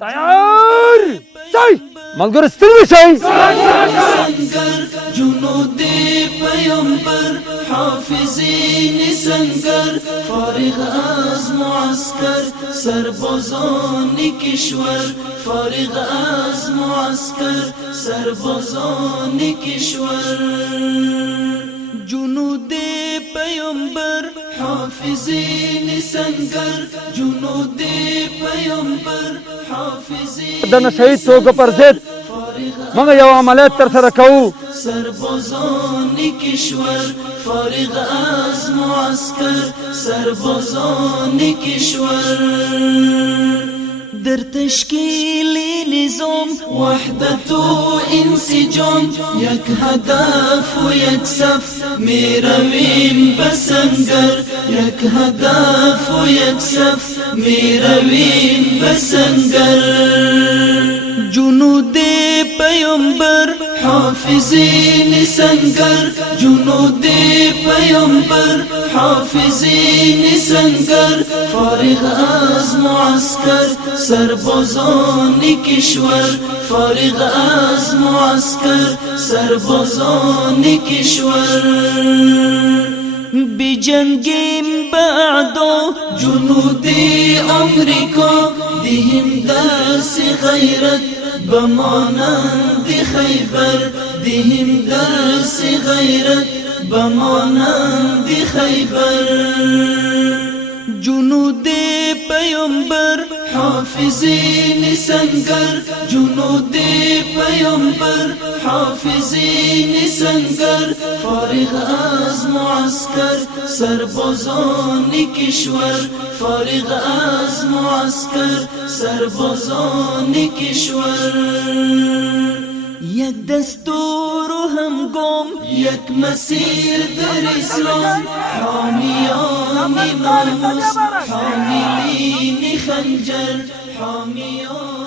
تیار ځئ ملګرو ستړي شئ سنگر جنود پیامبر حافظین سنگر فارغ از معسکر سربازان کشور فارغ از معسکر سربازان کشور جنود پیامبر حافظین سنگر جنود پیامبر حافظین د نشهید توګه پر ضد موږ یو عملیات ترسره کوو سربازان کشور فارغ از معسکر سربازان کشور در تشکیل نظام وحدت و انسجام یک هدف و یک صف می رویم بسنگر یک هدف و یک صف می رویم بسنگر جنود پیامبر حافظین سنگر جنود پیامبر حافظین سنگر فارغ از معسکر سربازان کشور فارغ از معسکر سربازان کشور بجنگیم بعدا جنود امریکا دهم درس غیرت بمانند خیبر دهم درس غیرت بمانند خیبر جنود پیامبر حافظین سنگر جنود پیامبر حافظین سنگر فارغ از معسکر سربازان کشور فارغ از معسکر سربازان کشور یک دستور و همگام یک مسیر در اسلام حامیان ناموس حاملین خنجر حامیان